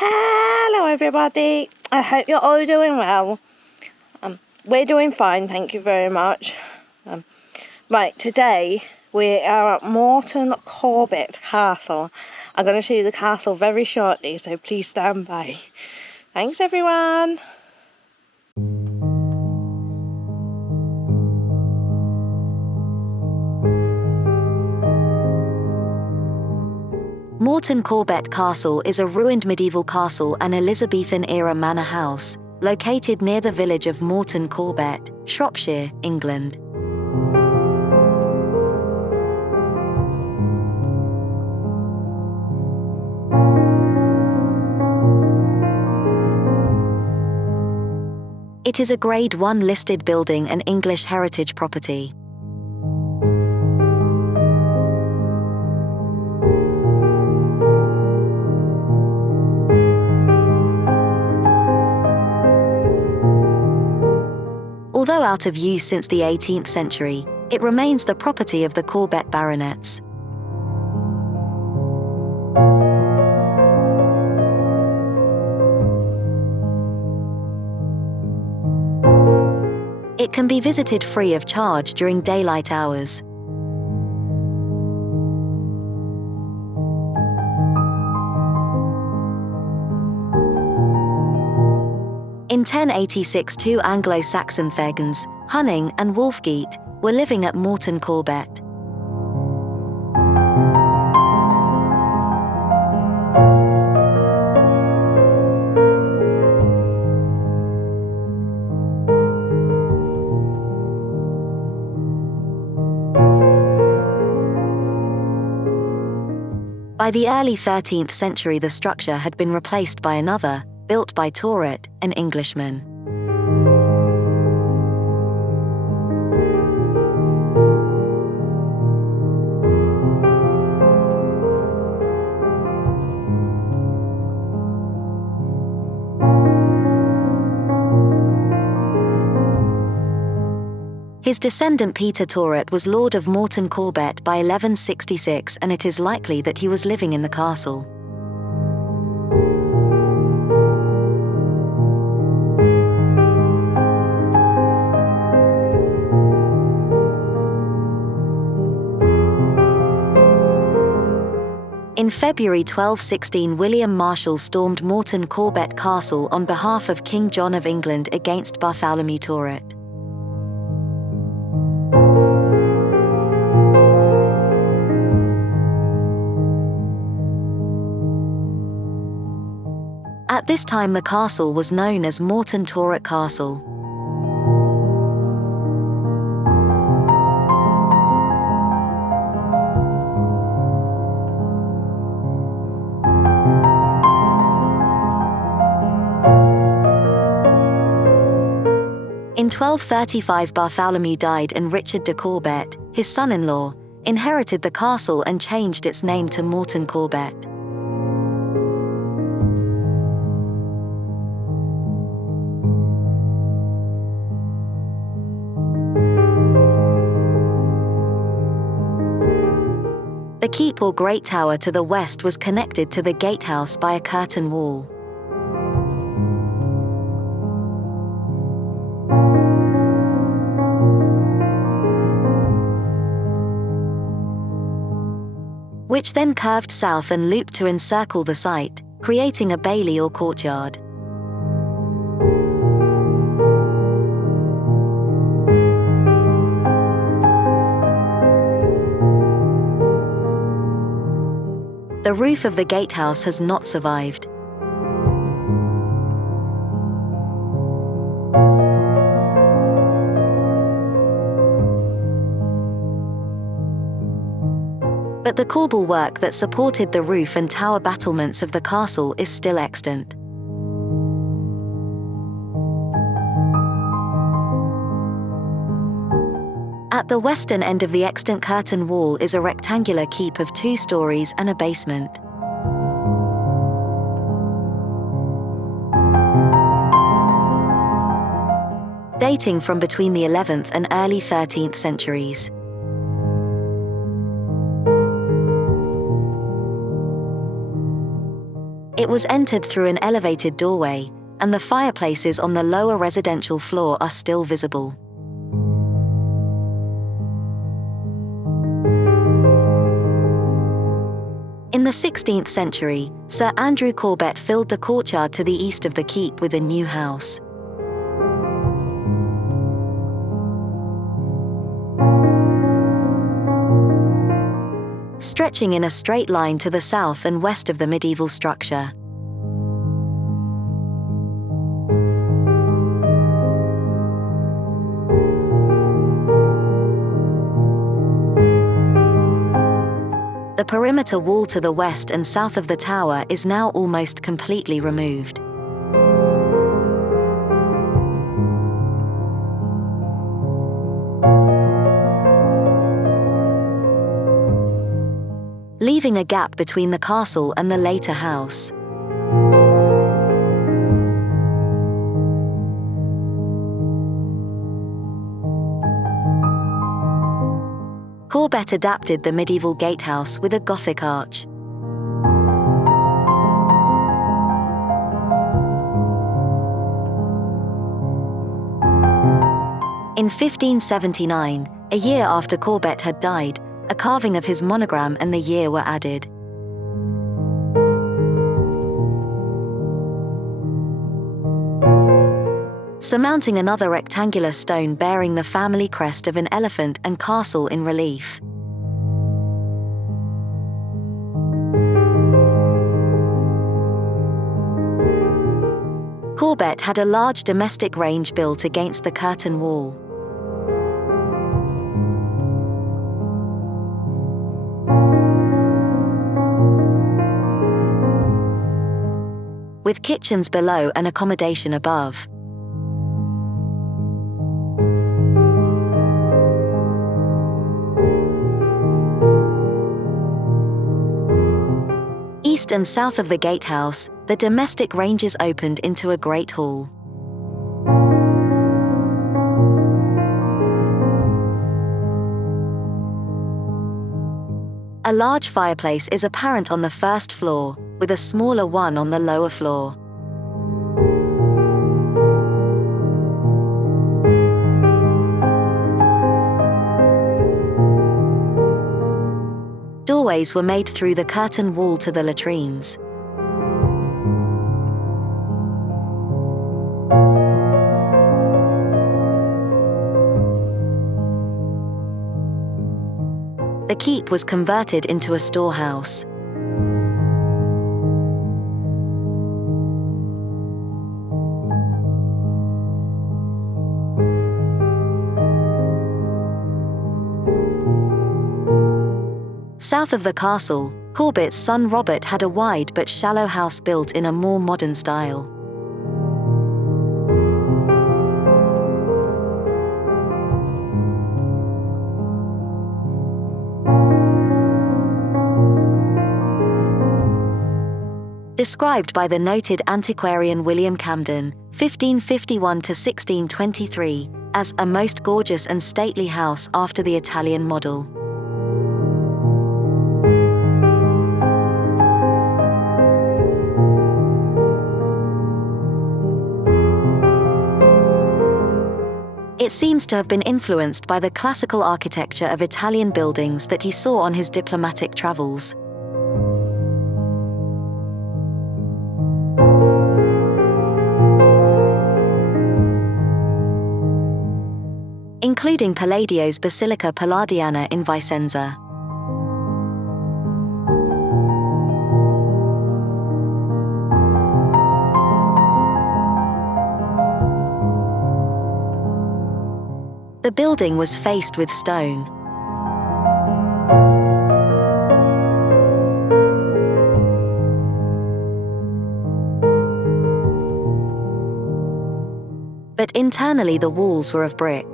Hello everybody, I hope you're all doing well. We're doing fine, thank you very much. Right, today we are at Moreton Corbet Castle. I'm going to show you the castle very shortly, so please stand by. Thanks everyone. Moreton Corbet Castle is a ruined medieval castle and Elizabethan-era manor house, located near the village of Moreton Corbet, Shropshire, England. It is a Grade 1 listed building and English heritage property. Although out of use since the 18th century, it remains the property of the Corbet baronets. It can be visited free of charge during daylight hours. In 1086, two Anglo-Saxon Thegns, Hunning and Wulfgeat, were living at Moreton Corbet. By the early 13th century, the structure had been replaced by another, built by Torret, an Englishman. His descendant Peter Torret was Lord of Moreton Corbet by 1166, and it is likely that he was living in the castle. In February 1216, William Marshal stormed Moreton Corbet Castle on behalf of King John of England against Bartholomew Torret. At this time, the castle was known as Moreton Torret Castle. In 1235, Bartholomew died and Richard de Corbet, his son-in-law, inherited the castle and changed its name to Moreton Corbet. The keep or Great Tower to the west was connected to the gatehouse by a curtain wall. Which then curved south and looped to encircle the site, creating a bailey or courtyard. The roof of the gatehouse has not survived. But the corbel work that supported the roof and tower battlements of the castle is still extant. At the western end of the extant curtain wall is a rectangular keep of 2 stories and a basement. Dating from between the 11th and early 13th centuries. It was entered through an elevated doorway, and the fireplaces on the lower residential floor are still visible. In the 16th century, Sir Andrew Corbet filled the courtyard to the east of the keep with a new house. Stretching in a straight line to the south and west of the medieval structure. The perimeter wall to the west and south of the tower is now almost completely removed. Leaving a gap between the castle and the later house. Corbet adapted the medieval gatehouse with a Gothic arch. In 1579, a year after Corbet had died, a carving of his monogram and the year were added. Surmounting another rectangular stone bearing the family crest of an elephant and castle in relief. Corbet had a large domestic range built against the curtain wall. With kitchens below and accommodation above. East and south of the gatehouse, the domestic ranges opened into a great hall. A large fireplace is apparent on the first floor, with a smaller one on the lower floor. Doorways were made through the curtain wall to the latrines. The keep was converted into a storehouse. South of the castle, Corbet's son Robert had a wide but shallow house built in a more modern style. Described by the noted antiquarian William Camden, 1551 to 1623, as a most gorgeous and stately house after the Italian model. It seems to have been influenced by the classical architecture of Italian buildings that he saw on his diplomatic travels. Including Palladio's Basilica Palladiana in Vicenza. The building was faced with stone. But internally the walls were of brick.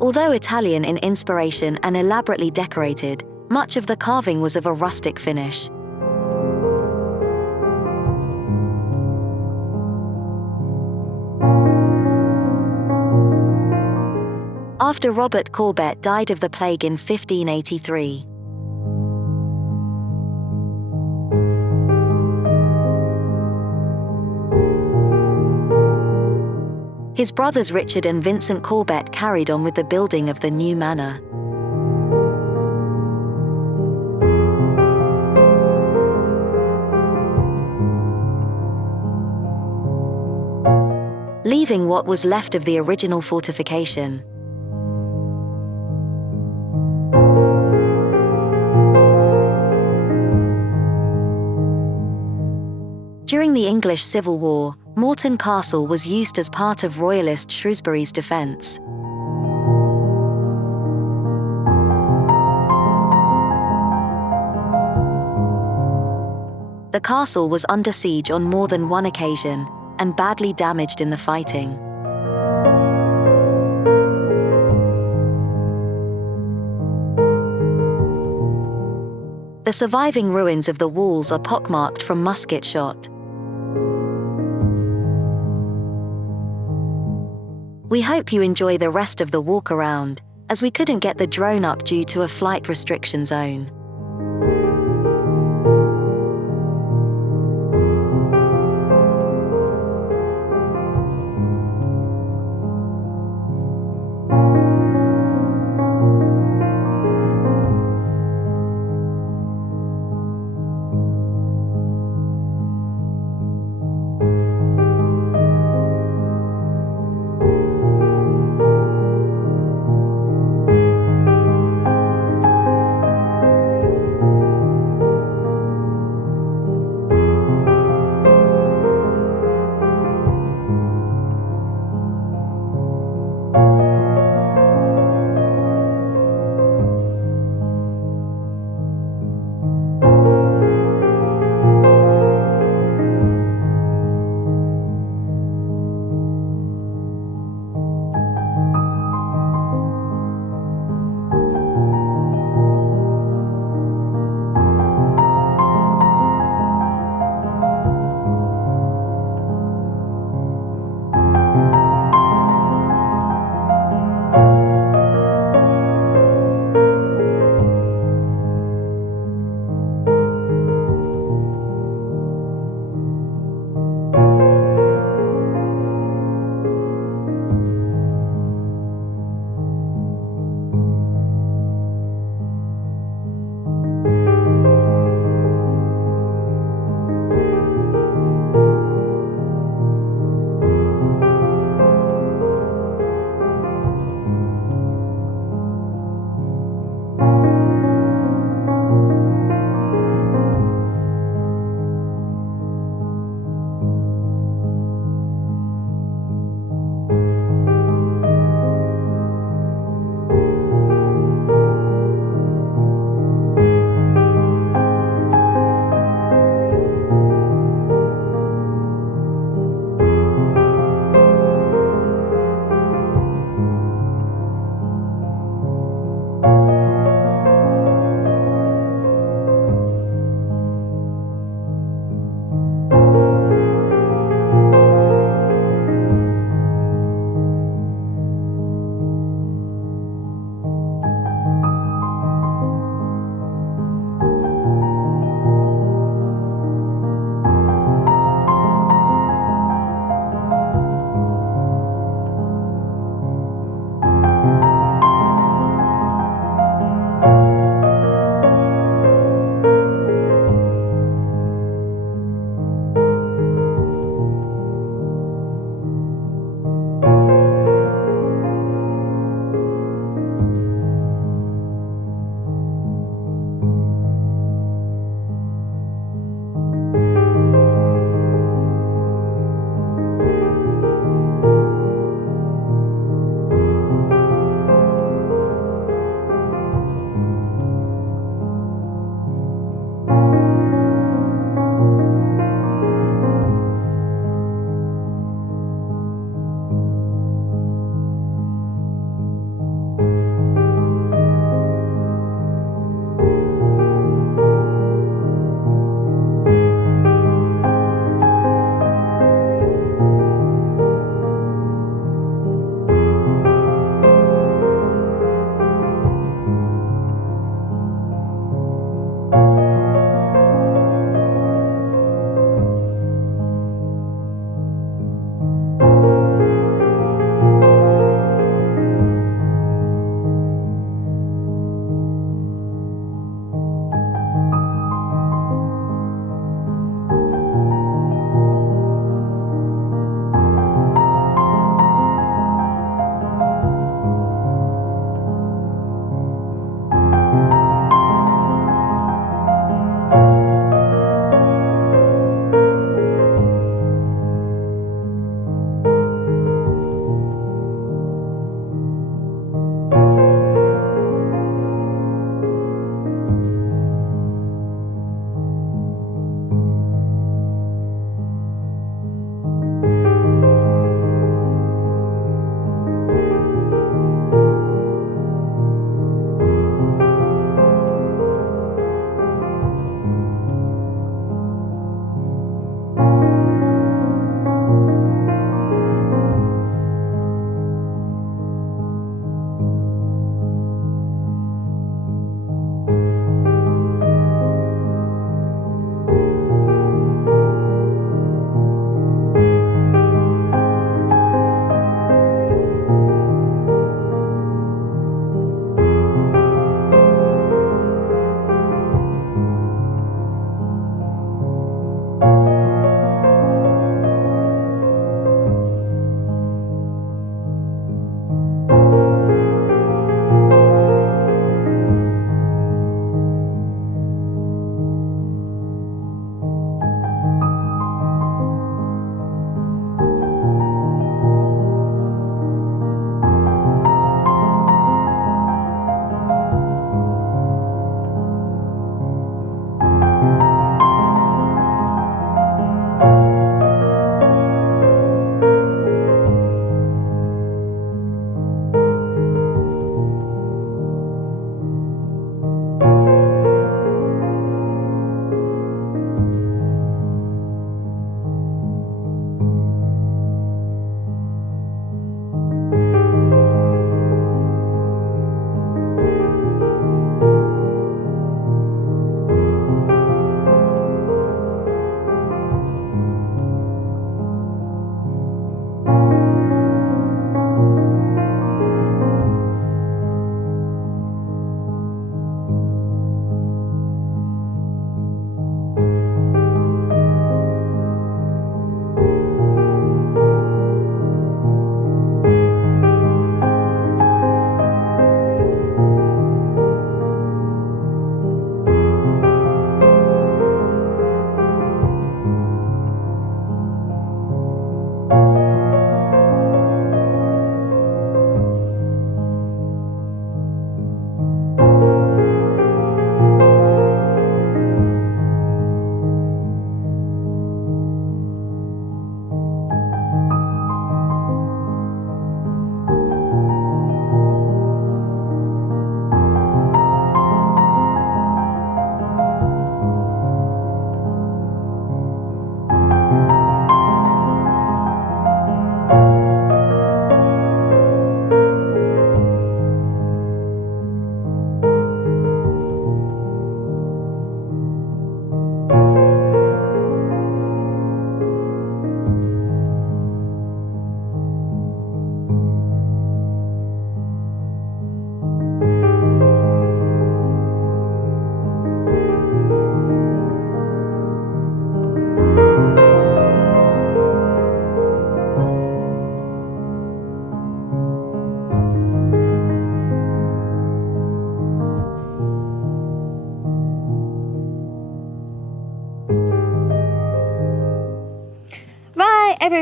Although Italian in inspiration and elaborately decorated, much of the carving was of a rustic finish. after Robert Corbet died of the plague in 1583. His brothers Richard and Vincent Corbet carried on with the building of the new manor. Leaving what was left of the original fortification. During the English Civil War, Moreton Castle was used as part of Royalist Shrewsbury's defence. The castle was under siege on more than one occasion, and badly damaged in the fighting. The surviving ruins of the walls are pockmarked from musket shot. We hope you enjoy the rest of the walk around, as we couldn't get the drone up due to a flight restriction zone.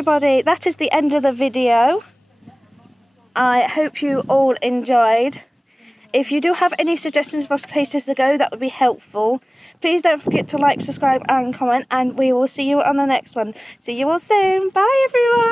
everybody, that is the end of the video. I hope you all enjoyed. If you do have any suggestions for places to go, that would be helpful. Please don't forget to like, subscribe and comment, and we will see you on the next one. See you all soon. Bye everyone.